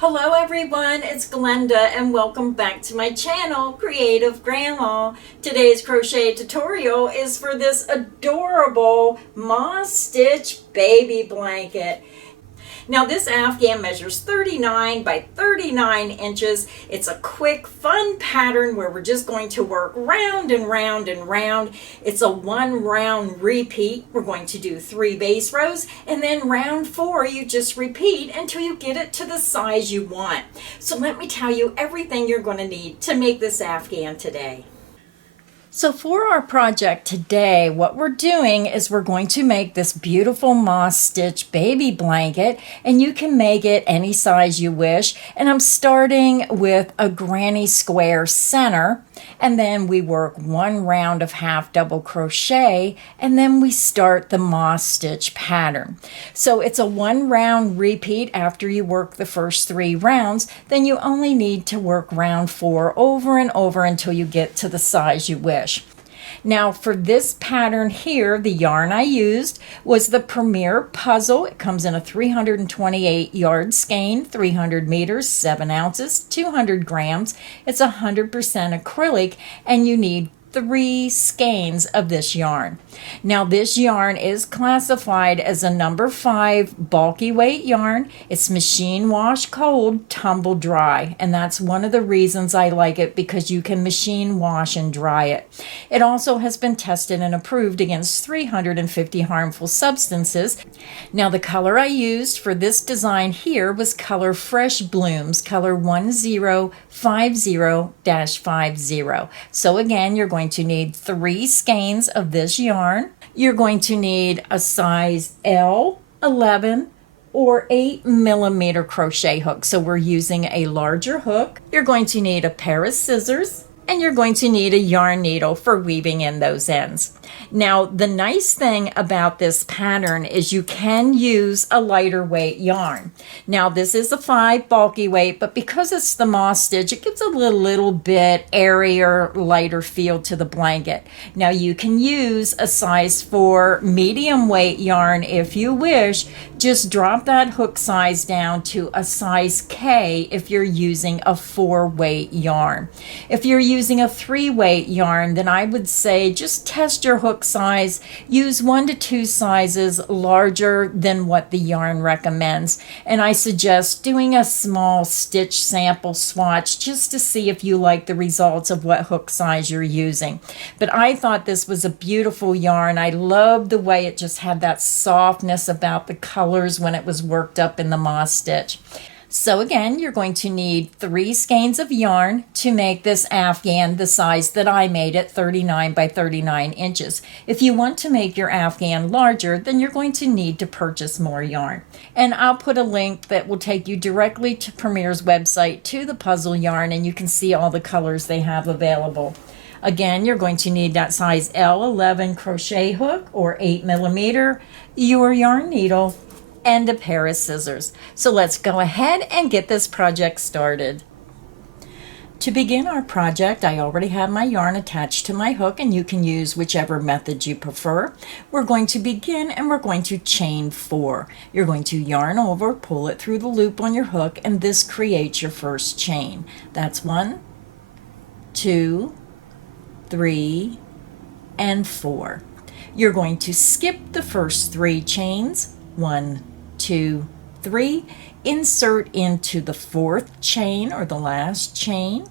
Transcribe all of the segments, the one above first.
Hello everyone, it's Glenda and welcome back to my channel, Creative Grandma. Today's crochet tutorial is for this adorable moss stitch baby blanket. Now this afghan measures 39 by 39 inches. It's a quick, fun pattern where we're just going to work round and round and round. It's a 1 round repeat. We're going to do 3 base rows, and then round 4 you just repeat until you get it to the size you want. So let me tell you everything you're going to need to make this afghan today. So for our project today, what we're doing is we're going to make this beautiful moss stitch baby blanket, and you can make it any size you wish. And I'm starting with a granny square center, and then we work 1 round of half double crochet, and then we start the moss stitch pattern. So it's a 1 round repeat after you work the first 3 rounds. Then you only need to work round 4 over and over until you get to the size you wish. Now for this pattern here, the yarn I used was the Premier Puzzle. It comes in a 328 yard skein, 300 meters, 7 ounces, 200 grams. It's 100% acrylic, and you need 3 skeins of this yarn. Now this yarn is classified as a number 5 bulky weight yarn. It's machine wash cold, tumble dry, and that's one of the reasons I like it, because you can machine wash and dry it. It also has been tested and approved against 350 harmful substances. Now the color I used for this design here was color Fresh Blooms, color 1050-50. So again, you're going to need 3 skeins of this yarn. You're going to need a size L, 11, or 8 millimeter crochet hook. So we're using a larger hook. You're going to need a pair of scissors, and you're going to need a yarn needle for weaving in those ends. Now, the nice thing about this pattern is you can use a lighter weight yarn. Now, this is a 5 bulky weight, but because it's the moss stitch, it gives a little bit airier, lighter feel to the blanket. Now, you can use a size 4 medium weight yarn if you wish. Just drop that hook size down to a size K if you're using a 4 weight yarn. If you're using a 3 weight yarn, then I would say just test your hook size. Use 1 to 2 sizes larger than what the yarn recommends. And I suggest doing a small stitch sample swatch just to see if you like the results of what hook size you're using. But I thought this was a beautiful yarn. I loved the way it just had that softness about the colors when it was worked up in the moss stitch. So again, you're going to need 3 skeins of yarn to make this afghan the size that I made it, 39 by 39 inches. If you want to make your afghan larger, then you're going to need to purchase more yarn. And I'll put a link that will take you directly to Premier's website to the puzzle yarn, and you can see all the colors they have available. Again, you're going to need that size L11 crochet hook or 8 millimeter, your yarn needle, and a pair of scissors. So let's go ahead and get this project started. To begin our project, I already have my yarn attached to my hook, and you can use whichever method you prefer. We're going to begin and we're going to chain 4. You're going to yarn over, pull it through the loop on your hook, and this creates your first chain. That's 1, 2, 3, and 4. You're going to skip the first 3 chains, 1, 2, 3, insert into the 4th chain or the last chain,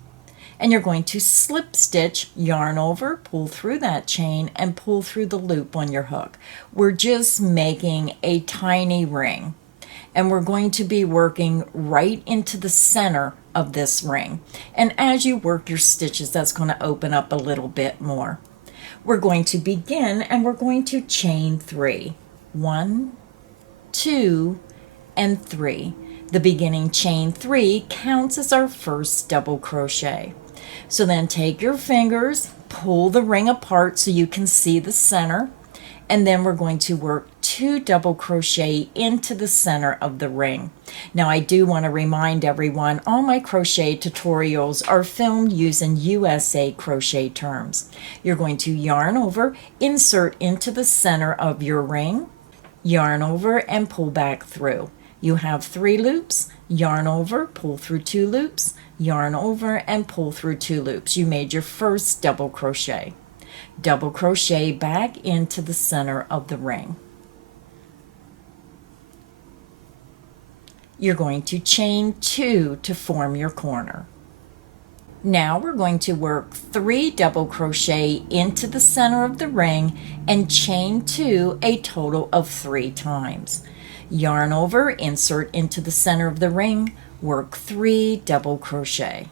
and you're going to slip stitch, yarn over, pull through that chain, and pull through the loop on your hook. We're just making a tiny ring, and we're going to be working right into the center of this ring. And as you work your stitches, that's going to open up a little bit more. We're going to begin and we're going to chain 3. 1, 2, and 3. The beginning chain 3 counts as our first double crochet. So then take your fingers, pull the ring apart so you can see the center, and then we're going to work 2 double crochet into the center of the ring. Now I do want to remind everyone, all my crochet tutorials are filmed using USA crochet terms. You're going to yarn over, insert into the center of your ring, yarn over, and pull back through. You have 3 loops, yarn over, pull through 2 loops, yarn over, and pull through 2 loops. You made your first double crochet. Double crochet back into the center of the ring. You're going to chain 2 to form your corner. Now we're going to work 3 double crochet into the center of the ring and chain 2 a total of 3 times. Yarn over, insert into the center of the ring, work 3 double crochet.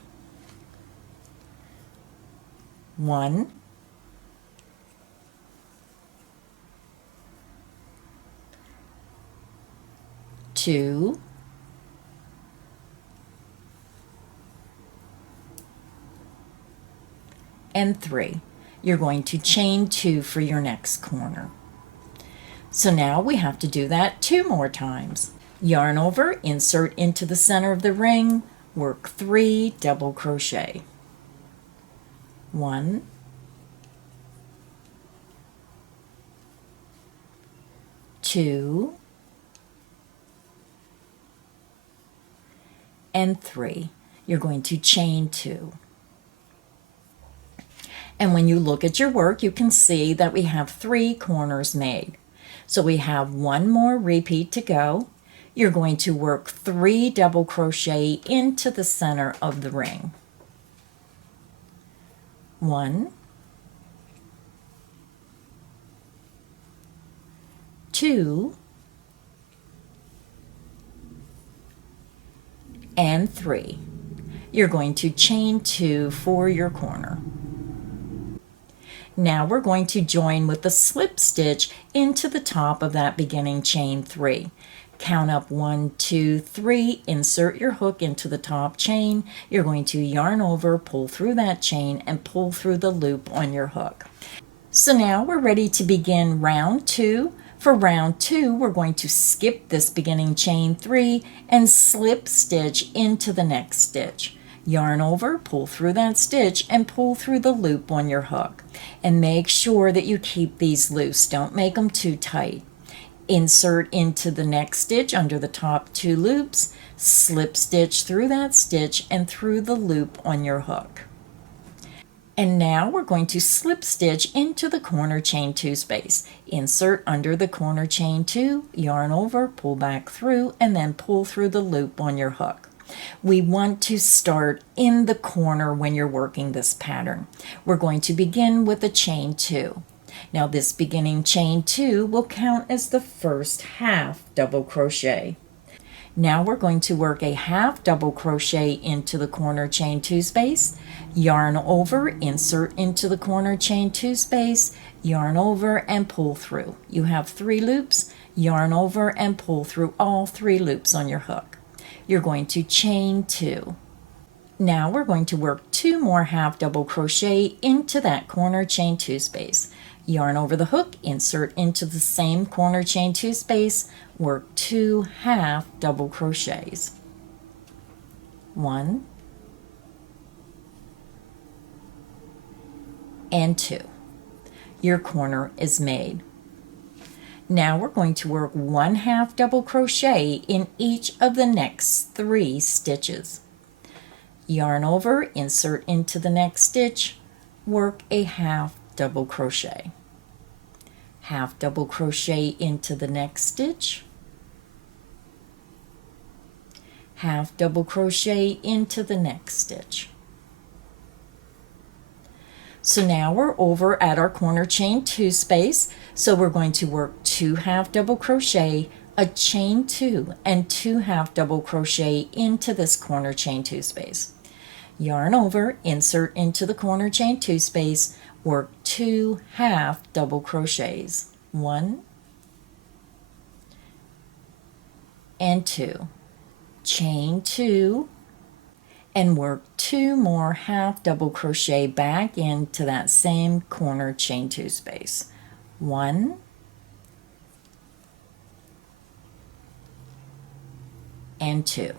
1, 2, and 3. You're going to chain 2 for your next corner. So now we have to do that 2 more times. Yarn over, insert into the center of the ring, work 3 double crochet. 1, 2, and 3. You're going to chain 2. And when you look at your work, you can see that we have 3 corners made. So we have 1 more repeat to go. You're going to work 3 double crochet into the center of the ring. 1, 2, and 3. You're going to chain 2 for your corner. Now we're going to join with the slip stitch into the top of that beginning chain 3. Count up 1, 2, 3, insert your hook into the top chain. You're going to yarn over, pull through that chain, and pull through the loop on your hook. So now we're ready to begin round 2. For round 2, we're going to skip this beginning chain 3 and slip stitch into the next stitch. Yarn over, pull through that stitch, and pull through the loop on your hook. And make sure that you keep these loose. Don't make them too tight. Insert into the next stitch under the top 2 loops, slip stitch through that stitch and through the loop on your hook. And now we're going to slip stitch into the corner chain 2 space. Insert under the corner chain 2, yarn over, pull back through, and then pull through the loop on your hook. We want to start in the corner when you're working this pattern. We're going to begin with a chain 2. Now this beginning chain 2 will count as the first half double crochet. Now we're going to work a half double crochet into the corner chain 2 space, yarn over, insert into the corner chain 2 space, yarn over, and pull through. You have 3 loops, yarn over, and pull through all 3 loops on your hook. You're going to chain 2. Now we're going to work 2 more half double crochet into that corner chain 2 space. Yarn over the hook, insert into the same corner chain 2 space, work 2 half double crochets. 1 and 2. Your corner is made. Now we're going to work 1 half double crochet in each of the next 3 stitches. Yarn over, insert into the next stitch, work a half double crochet. Half double crochet into the next stitch, half double crochet into the next stitch. So now we're over at our corner chain 2 space, so we're going to work 2 half double crochet, a chain 2, and 2 half double crochet into this corner chain 2 space. Yarn over, insert into the corner chain 2 space, work 2 half double crochets. 1 and 2. Chain 2 and work 2 more half double crochet back into that same corner chain 2 space. 1 and 2.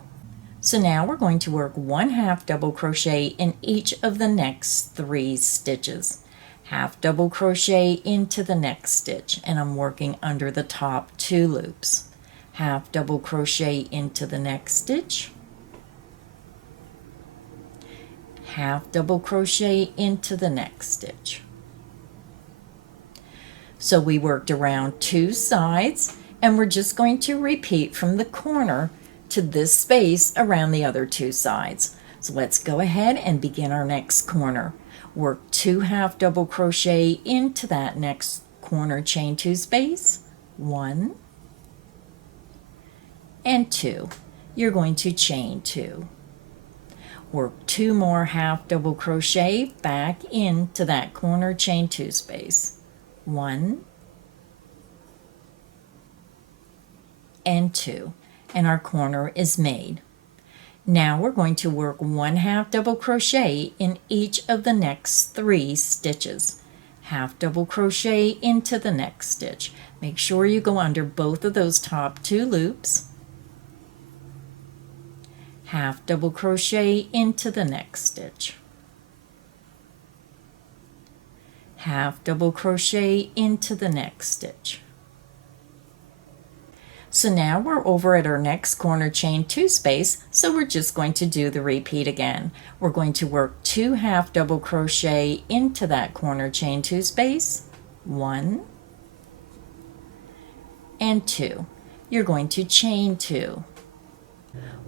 So now we're going to work 1 half double crochet in each of the next 3 stitches. Half double crochet into the next stitch, and I'm working under the top 2 loops. half double crochet into the next stitch, half double crochet into the next stitch. So we worked around 2 sides, and we're just going to repeat from the corner to this space around the other 2 sides. So let's go ahead and begin our next corner. Work 2 half double crochet into that next corner, chain 2 space, 1 and 2. You're going to chain 2. Work 2 more half double crochet back into that corner, chain 2 space, 1 and 2, and our corner is made. Now we're going to work 1 half double crochet in each of the next 3 stitches. Half double crochet into the next stitch. Make sure you go under both of those top 2 loops. Half double crochet into the next stitch. Half double crochet into the next stitch. So now we're over at our next corner, chain 2 space, so we're just going to do the repeat again. We're going to work 2 half double crochet into that corner, chain 2 space, 1 and 2. You're going to chain 2.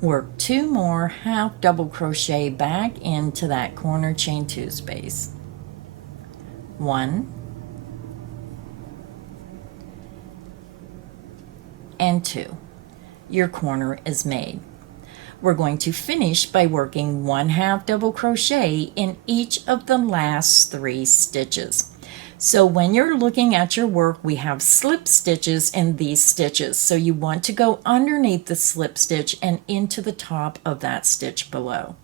Work 2 more half double crochet back into that corner, chain 2 space, 1 and 2. Your corner is made. We're going to finish by working 1 half double crochet in each of the last 3 stitches. So when you're looking at your work, we have slip stitches in these stitches. So you want to go underneath the slip stitch and into the top of that stitch below.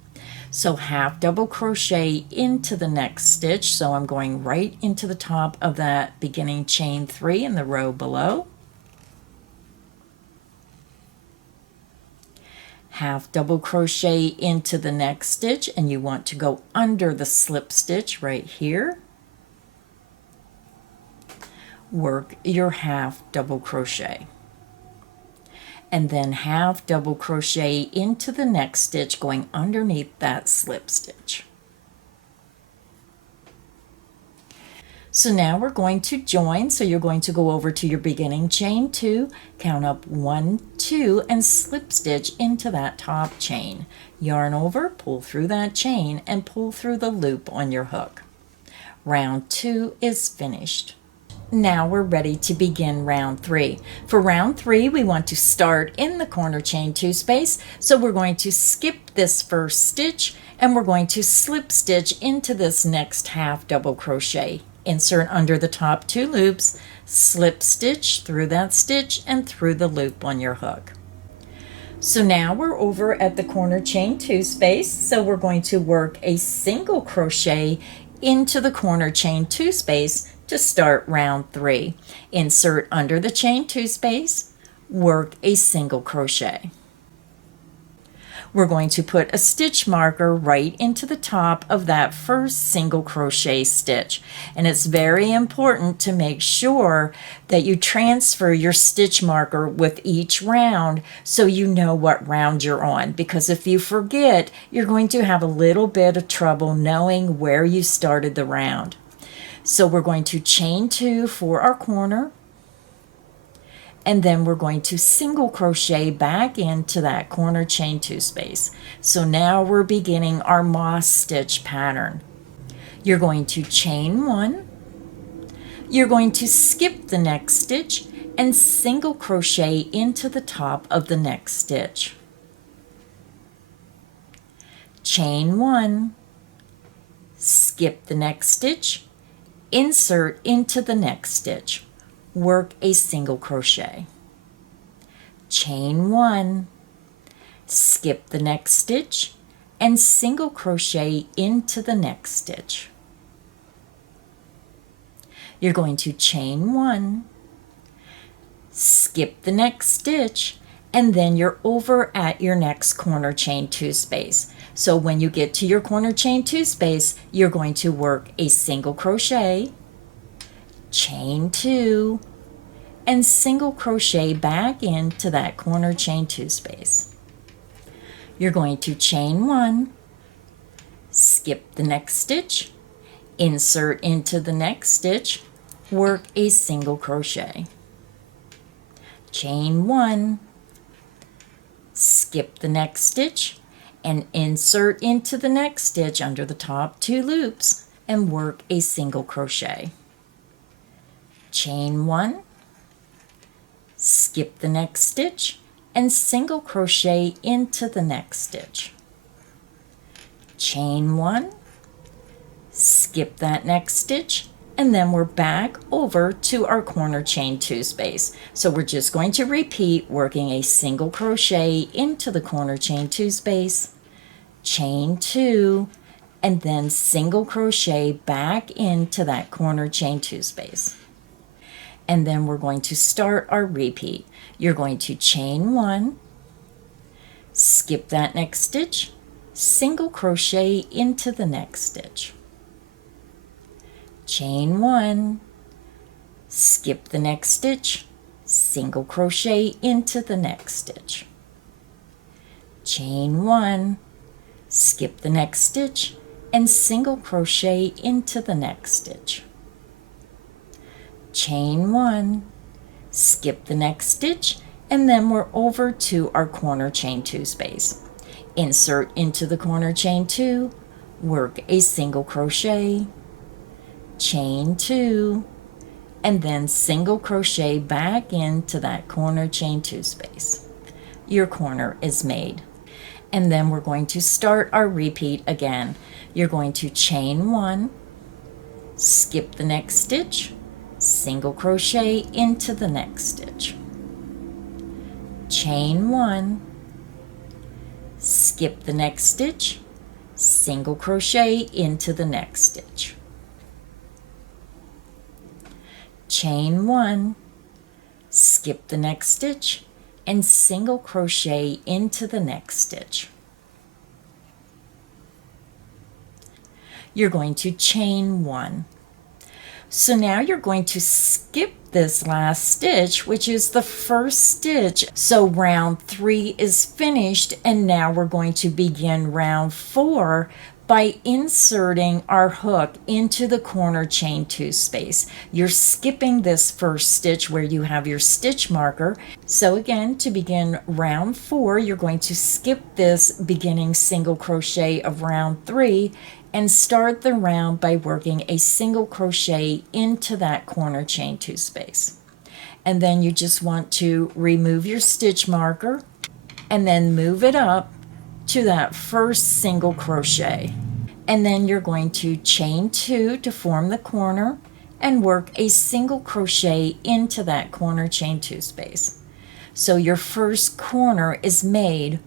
So half double crochet into the next stitch. So I'm going right into the top of that beginning chain 3 in the row below. Half double crochet into the next stitch, and you want to go under the slip stitch right here. Work your half double crochet, and then half double crochet into the next stitch, going underneath that slip stitch. So now we're going to join. So you're going to go over to your beginning chain 2, count up 1, 2, and slip stitch into that top chain. Yarn over, pull through that chain, and pull through the loop on your hook. Round 2 is finished. Now we're ready to begin round 3. For round 3, we want to start in the corner chain 2 space. So we're going to skip this first stitch, and we're going to slip stitch into this next half double crochet. Insert under the top 2 loops, slip stitch through that stitch and through the loop on your hook. So now we're over at the corner chain 2 space. So we're going to work a single crochet into the corner chain 2 space to start round 3. Insert under the chain 2 space, work a single crochet. We're going to put a stitch marker right into the top of that first single crochet stitch. And it's very important to make sure that you transfer your stitch marker with each round so you know what round you're on. Because if you forget, you're going to have a little bit of trouble knowing where you started the round. So we're going to chain 2 for our corner, and then we're going to single crochet back into that corner chain 2 space. So now we're beginning our moss stitch pattern. You're going to chain 1, you're going to skip the next stitch and single crochet into the top of the next stitch. Chain 1, skip the next stitch, insert into the next stitch, work a single crochet. Chain 1, skip the next stitch, and single crochet into the next stitch. You're going to chain 1, skip the next stitch, and then you're over at your next corner chain 2 space. So when you get to your corner chain 2 space, you're going to work a single crochet, chain 2, and single crochet back into that corner chain 2 space. You're going to chain 1, skip the next stitch, insert into the next stitch, work a single crochet. Chain 1, skip the next stitch, and insert into the next stitch under the top 2 loops and work a single crochet. Chain 1, skip the next stitch, and single crochet into the next stitch. Chain 1, skip that next stitch, and then we're back over to our corner chain 2 space. So we're just going to repeat working a single crochet into the corner chain 2 space, chain 2, and then single crochet back into that corner chain 2 space. And then we're going to start our repeat. You're going to chain 1, skip that next stitch, single crochet into the next stitch. Chain 1, skip the next stitch, single crochet into the next stitch. Chain 1, skip the next stitch, and single crochet into the next stitch. Chain 1, skip the next stitch, and then we're over to our corner chain 2 space. Insert into the corner chain 2, work a single crochet, chain 2, and then single crochet back into that corner chain 2 space. Your corner is made. And then we're going to start our repeat again. You're going to chain 1, skip the next stitch, single crochet into the next stitch. Chain 1, skip the next stitch, single crochet into the next stitch. Chain 1, skip the next stitch, and single crochet into the next stitch. You're going to chain 1. So now you're going to skip this last stitch, which is the first stitch. So round 3 is finished, and now we're going to begin round 4 by inserting our hook into the corner chain 2 space. You're skipping this first stitch where you have your stitch marker. So again, to begin round 4, you're going to skip this beginning single crochet of round 3 and start the round by working a single crochet into that corner chain 2 space. And then you just want to remove your stitch marker and then move it up to that first single crochet. And then you're going to chain 2 to form the corner and work a single crochet into that corner chain 2 space. So your first corner is made.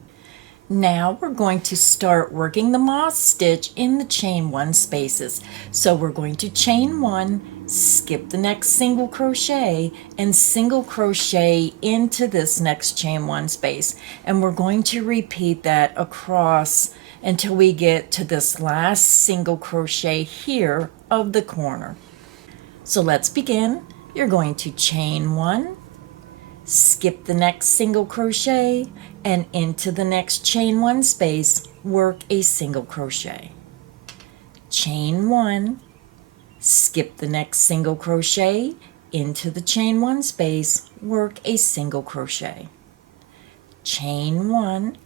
Now we're going to start working the moss stitch in the chain 1 spaces. So we're going to chain 1, skip the next single crochet, and single crochet into this next chain 1 space. And we're going to repeat that across until we get to this last single crochet here of the corner. So let's begin. You're going to chain 1, skip the next single crochet, and into the next chain 1 space, work a single crochet. Chain 1, skip the next single crochet, into the chain 1 space, work a single crochet. Chain 1,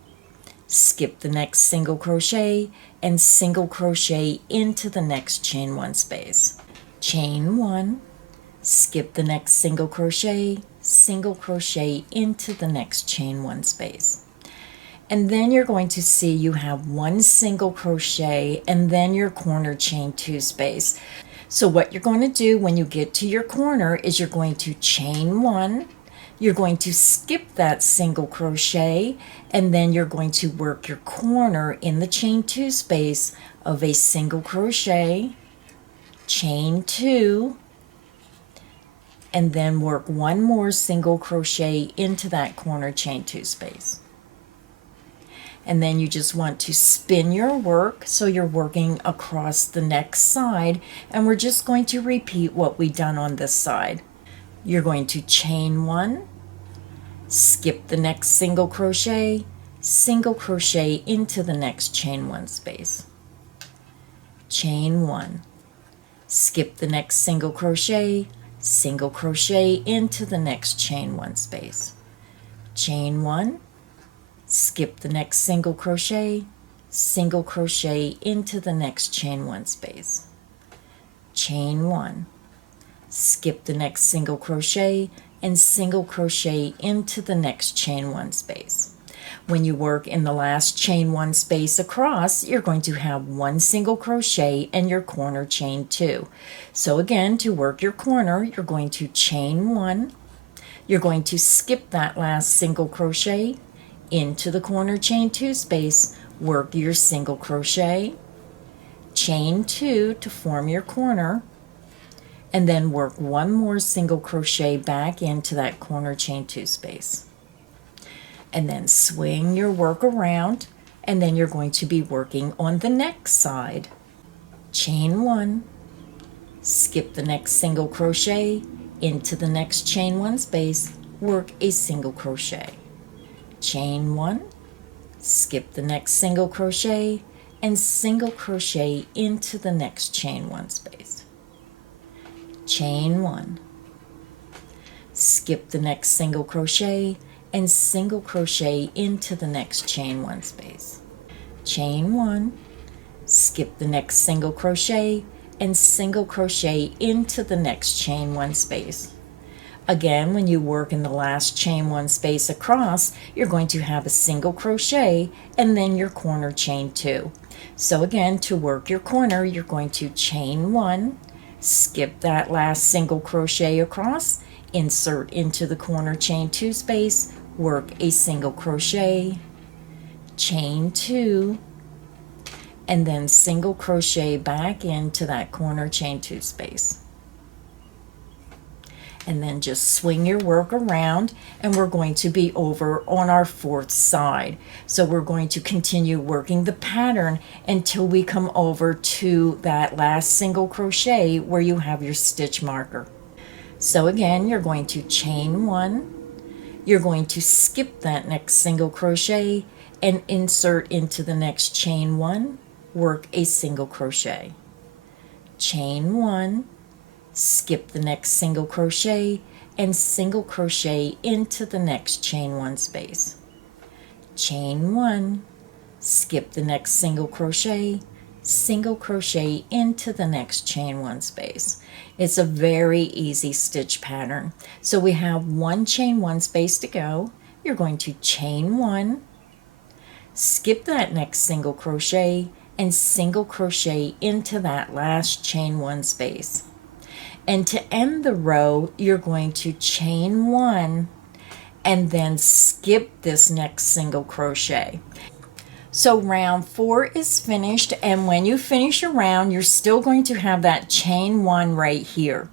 skip the next single crochet, and single crochet into the next chain 1 space. Chain 1, skip the next single crochet, single crochet into the next chain 1 space. And then you're going to see you have 1 single crochet and then your corner chain 2 space. So what you're going to do when you get to your corner is you're going to chain 1, you're going to skip that single crochet, and then you're going to work your corner in the chain 2 space of a single crochet, chain 2, and then work 1 more single crochet into that corner chain 2 space. And then you just want to spin your work so you're working across the next side, and we're just going to repeat what we've done on this side. You're going to chain 1, skip the next single crochet into the next chain 1 space. Chain 1, skip the next single crochet into the next chain 1 space. Chain 1, skip the next single crochet into the next chain 1 space. Chain 1, skip the next single crochet into the next chain 1 space. When you work in the last chain 1 space across, you're going to have 1 single crochet and your corner chain 2. So again, to work your corner, you're going to chain 1, you're going to skip that last single crochet into the corner chain 2 space, work your single crochet, chain 2 to form your corner, and then work 1 more single crochet back into that corner chain 2 space. And then swing your work around, and then you're going to be working on the next side. Chain 1, skip the next single crochet into the next chain 1 space, work a single crochet. Chain 1, skip the next single crochet and single crochet into the next chain 1 space. Chain 1, skip the next single crochet and single crochet into the next chain 1 space. Chain 1, skip the next single crochet and single crochet into the next chain 1 space. Again, when you work in the last chain 1 space across, you're going to have a single crochet and then your corner chain 2. So again, to work your corner, you're going to chain 1, skip that last single crochet across, insert into the corner chain 2 space, work a single crochet, chain 2, and then single crochet back into that corner chain 2 space. And then just swing your work around, and we're going to be over on our 4th side. So we're going to continue working the pattern until we come over to that last single crochet where you have your stitch marker. So again, you're going to chain 1, you're going to skip that next single crochet and insert into the next chain 1, work a single crochet. Chain 1, skip the next single crochet and single crochet into the next chain 1 space. Chain 1, skip the next single crochet into the next chain 1 space. It's a very easy stitch pattern. So we have 1 chain 1 space to go. You're going to chain 1, skip that next single crochet and single crochet into that last chain 1 space. And to end the row, you're going to chain 1 and then skip this next single crochet. So round 4 is finished, and when you finish your round, you're still going to have that chain 1 right here.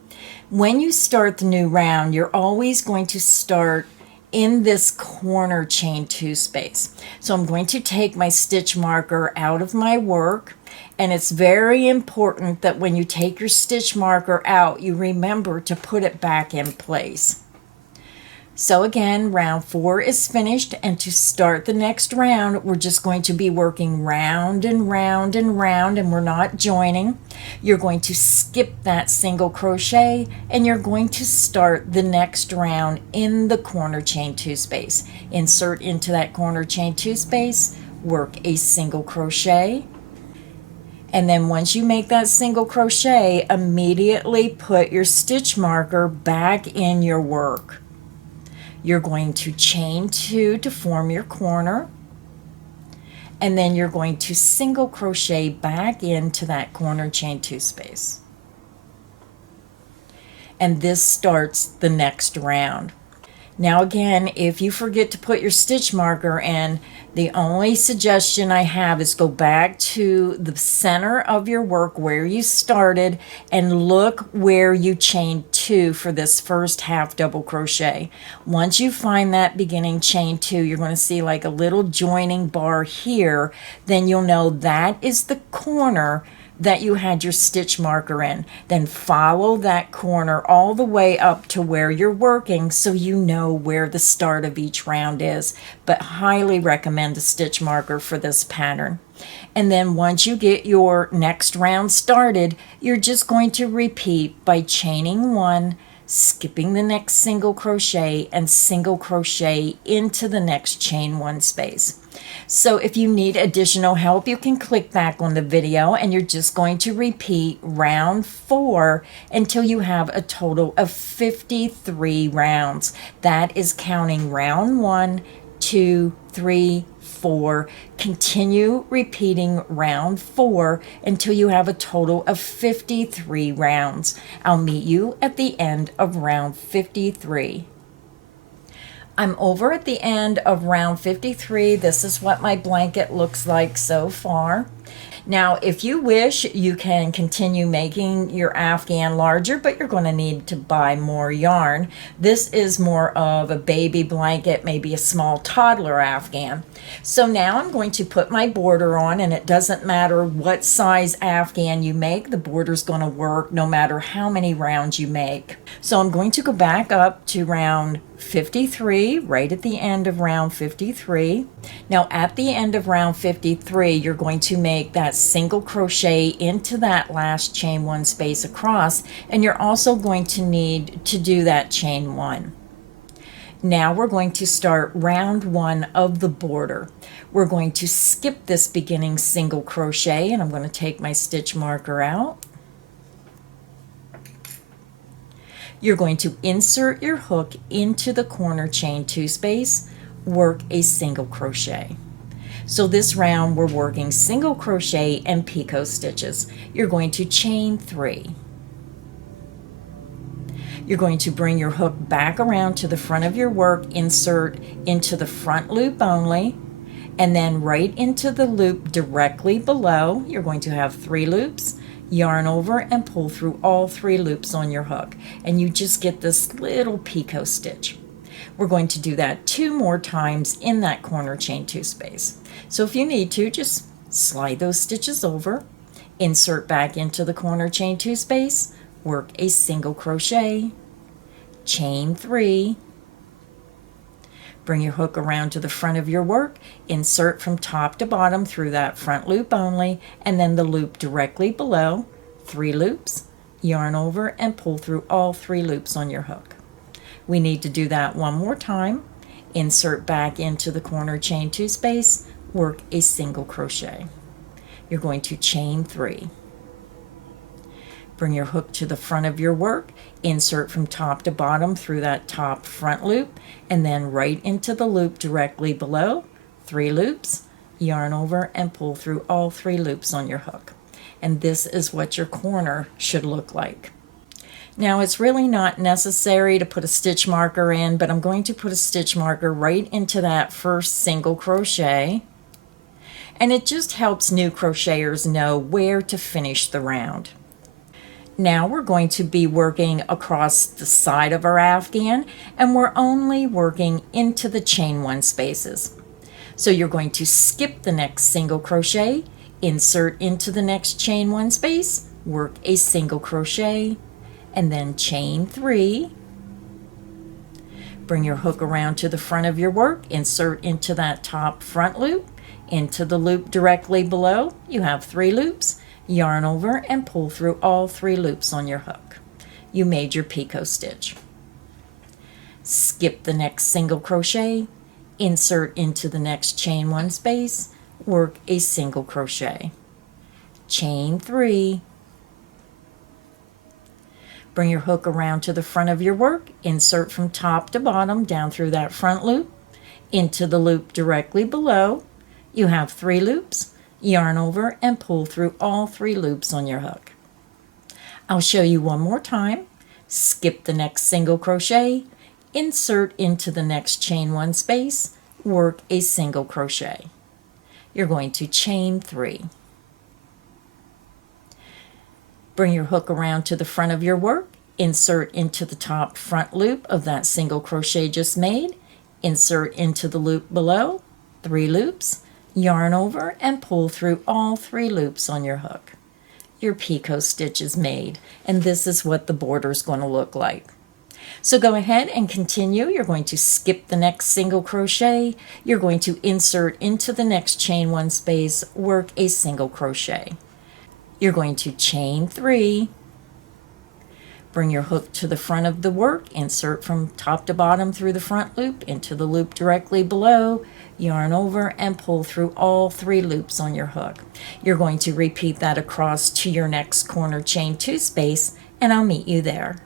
When you start the new round, you're always going to start in this corner chain 2 space. So I'm going to take my stitch marker out of my work, and it's very important that when you take your stitch marker out, you remember to put it back in place. So again, round 4 is finished, and to start the next round, we're just going to be working round and round and round, and we're not joining. You're going to skip that single crochet, and you're going to start the next round in the corner chain 2 space. Insert into that corner chain 2 space, work a single crochet, and then once you make that single crochet, immediately put your stitch marker back in your work. You're going to chain 2 to form your corner, and then you're going to single crochet back into that corner chain 2 space. And this starts the next round. Now again, if you forget to put your stitch marker in, the only suggestion I have is go back to the center of your work where you started and look where you chained 2 for this first half double crochet. Once you find that beginning chain 2, you're going to see like a little joining bar here. Then you'll know that is the corner that you had your stitch marker in. Then follow that corner all the way up to where you're working so you know where the start of each round is. But highly recommend a stitch marker for this pattern. And then once you get your next round started, you're just going to repeat by chaining 1, skipping the next single crochet, and single crochet into the next chain 1 space. So if you need additional help, you can click back on the video, and you're just going to repeat round 4 until you have a total of 53 rounds. That is counting round 1, 2, 3, 4. Continue repeating round 4 until you have a total of 53 rounds. I'll meet you at the end of round 53. I'm over at the end of round 53. This is what my blanket looks like so far. Now, if you wish, you can continue making your afghan larger, but you're going to need to buy more yarn. This is more of a baby blanket, maybe a small toddler afghan. So now I'm going to put my border on, and it doesn't matter what size afghan you make, the border's going to work no matter how many rounds you make. So I'm going to go back up to round 53, right at the end of round 53. Now at the end of round 53, you're going to make that single crochet into that last chain 1 space across, and you're also going to need to do that chain 1. Now we're going to start round 1 of the border. We're going to skip this beginning single crochet, and I'm going to take my stitch marker out. You're going to insert your hook into the corner chain 2 space, work a single crochet. So this round we're working single crochet and picot stitches. You're going to chain 3. You're going to bring your hook back around to the front of your work, insert into the front loop only, and then right into the loop directly below. You're going to have 3 loops. Yarn over and pull through all 3 loops on your hook, and you just get this little picot stitch. We're going to do that 2 more times in that corner chain 2 space. So if you need to, just slide those stitches over, insert back into the corner chain 2 space, work a single crochet, chain 3, bring your hook around to the front of your work, insert from top to bottom through that front loop only, and then the loop directly below, 3 loops, yarn over and pull through all 3 loops on your hook. We need to do that 1 more time. Insert back into the corner chain 2 space, work a single crochet. You're going to chain 3. Bring your hook to the front of your work, insert from top to bottom through that top front loop, and then right into the loop directly below, 3 loops, yarn over and pull through all 3 loops on your hook. And this is what your corner should look like. Now it's really not necessary to put a stitch marker in, but I'm going to put a stitch marker right into that first single crochet, and it just helps new crocheters know where to finish the round. Now we're going to be working across the side of our afghan, and we're only working into the chain 1 spaces. So you're going to skip the next single crochet, insert into the next chain 1 space, work a single crochet, and then chain 3. Bring your hook around to the front of your work, insert into that top front loop, into the loop directly below. You have 3 loops. Yarn over and pull through all 3 loops on your hook. You made your picot stitch. Skip the next single crochet, insert into the next chain 1 space, work a single crochet. Chain 3. Bring your hook around to the front of your work, insert from top to bottom down through that front loop, into the loop directly below. You have 3 loops. Yarn over and pull through all 3 loops on your hook. I'll show you one more time. Skip the next single crochet, insert into the next chain 1 space, work a single crochet. You're going to chain 3. Bring your hook around to the front of your work, insert into the top front loop of that single crochet just made, insert into the loop below, 3 loops, yarn over and pull through all 3 loops on your hook. your picot stitch is made, and this is what the border is going to look like. So go ahead and continue. You're going to skip the next single crochet. You're going to insert into the next chain 1 space, work a single crochet. You're going to chain 3, bring your hook to the front of the work, insert from top to bottom through the front loop into the loop directly below, yarn over and pull through all 3 loops on your hook. You're going to repeat that across to your next corner chain 2 space, and I'll meet you there.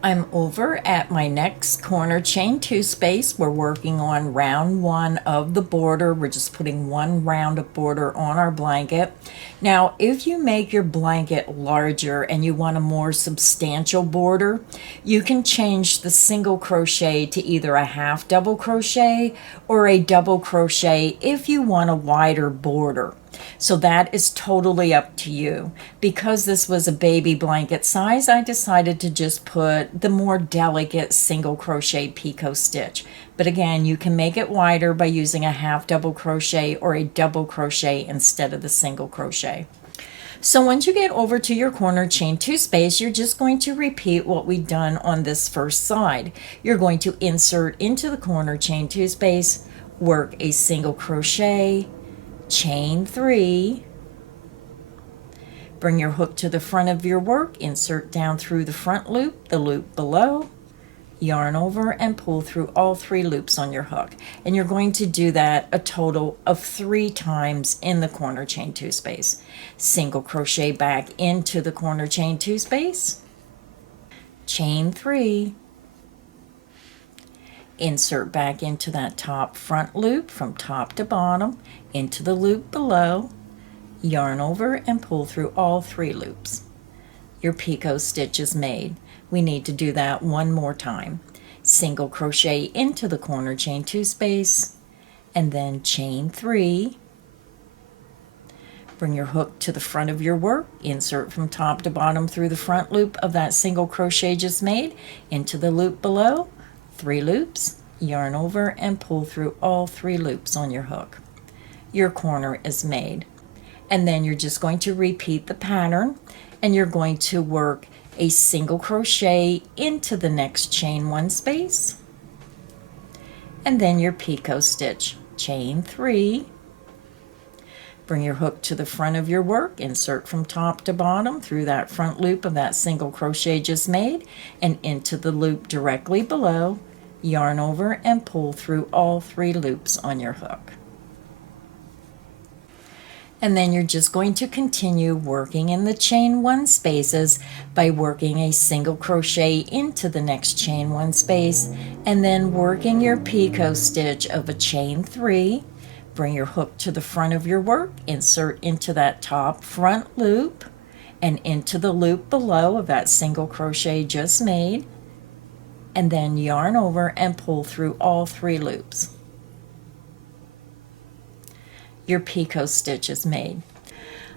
I'm over at my next corner chain 2 space. We're working on round 1 of the border. We're just putting 1 round of border on our blanket. Now, if you make your blanket larger and you want a more substantial border, you can change the single crochet to either a half double crochet or a double crochet if you want a wider border. So that is totally up to you. Because this was a baby blanket size, I decided to just put the more delicate single crochet picot stitch. But again, you can make it wider by using a half double crochet or a double crochet instead of the single crochet. So once you get over to your corner chain 2 space, you're just going to repeat what we've done on this first side. You're going to insert into the corner chain 2 space, work a single crochet, chain 3, bring your hook to the front of your work, insert down through the front loop, the loop below, yarn over and pull through all 3 loops on your hook. And you're going to do that a total of 3 times in the corner chain 2 space. Single crochet back into the corner chain 2 space, chain 3, insert back into that top front loop from top to bottom, into the loop below, yarn over and pull through all 3 loops. Your picot stitch is made. We need to do that 1 more time. Single crochet into the corner chain 2 space, and then chain 3. Bring your hook to the front of your work, insert from top to bottom through the front loop of that single crochet just made, into the loop below, 3 loops, yarn over and pull through all 3 loops on your hook. Your corner is made. And then you're just going to repeat the pattern, and you're going to work a single crochet into the next chain 1 space, and then your picot stitch, chain 3, bring your hook to the front of your work, insert from top to bottom through that front loop of that single crochet just made, and into the loop directly below, yarn over and pull through all 3 loops on your hook. And then you're just going to continue working in the chain 1 spaces by working a single crochet into the next chain 1 space, and then working your picot stitch of a chain 3. Bring your hook to the front of your work, insert into that top front loop and into the loop below of that single crochet just made, and then yarn over and pull through all 3 loops. Your picot stitch is made.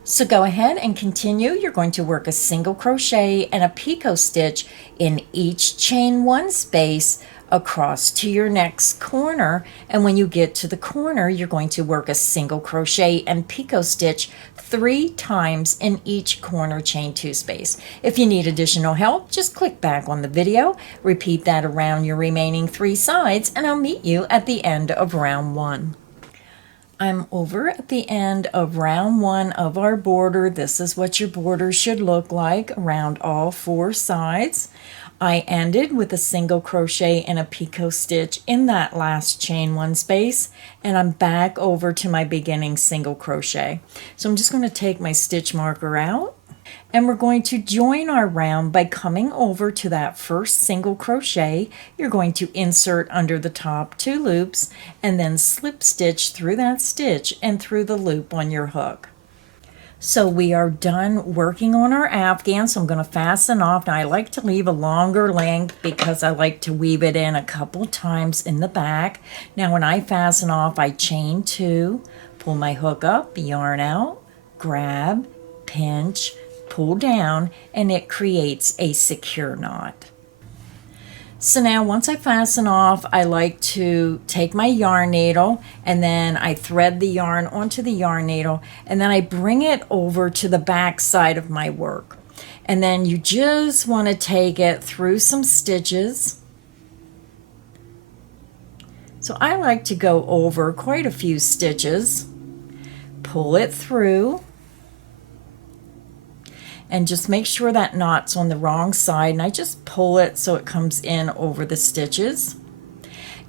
So go ahead and continue. You're going to work a single crochet and a picot stitch in each chain 1 space across to your next corner, and when you get to the corner, you're going to work a single crochet and picot stitch 3 times in each corner chain 2 space. If you need additional help, just click back on the video, repeat that around your remaining 3 sides, and I'll meet you at the end of round 1. I'm over at the end of round 1 of our border. This is what your border should look like around all 4 sides. I ended with a single crochet and a picot stitch in that last chain 1 space, and I'm back over to my beginning single crochet. So I'm just going to take my stitch marker out, and we're going to join our round by coming over to that first single crochet. You're going to insert under the top 2 loops and then slip stitch through that stitch and through the loop on your hook. So we are done working on our afghan, so I'm going to fasten off. Now I like to leave a longer length because I like to weave it in a couple times in the back. Now when I fasten off, I chain 2, pull my hook up, yarn out, grab, pinch, pull down, and it creates a secure knot. So now once I fasten off, I like to take my yarn needle and then I thread the yarn onto the yarn needle and then I bring it over to the back side of my work. And then you just want to take it through some stitches. So I like to go over quite a few stitches, pull it through, and just make sure that knot's on the wrong side, and I just pull it so it comes in over the stitches.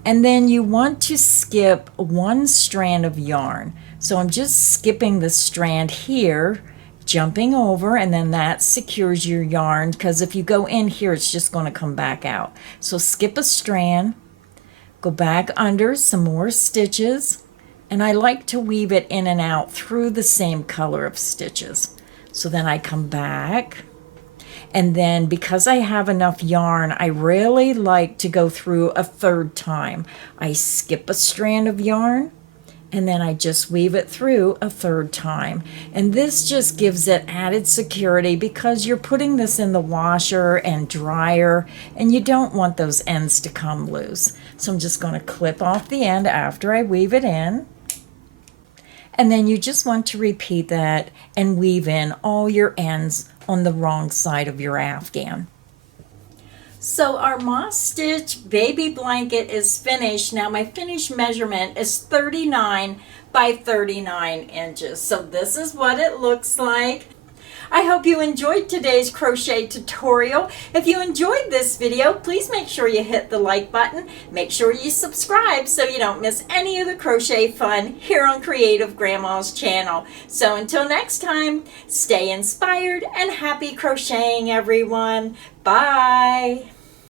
And then you want to skip one strand of yarn. So I'm just skipping the strand here, jumping over, and then that secures your yarn, because if you go in here it's just going to come back out. So skip a strand, go back under some more stitches, and I like to weave it in and out through the same color of stitches. So then I come back, and then because I have enough yarn, I really like to go through a third time. I skip a strand of yarn, and then I just weave it through a third time. And this just gives it added security because you're putting this in the washer and dryer, and you don't want those ends to come loose. So I'm just going to clip off the end after I weave it in. And then you just want to repeat that and weave in all your ends on the wrong side of your afghan. So our moss stitch baby blanket is finished. Now my finished measurement is 39 by 39 inches. So this is what it looks like. I hope you enjoyed today's crochet tutorial. If you enjoyed this video, please make sure you hit the like button. Make sure you subscribe so you don't miss any of the crochet fun here on Creative Grandma's channel. So until next time, stay inspired and happy crocheting, everyone. Bye.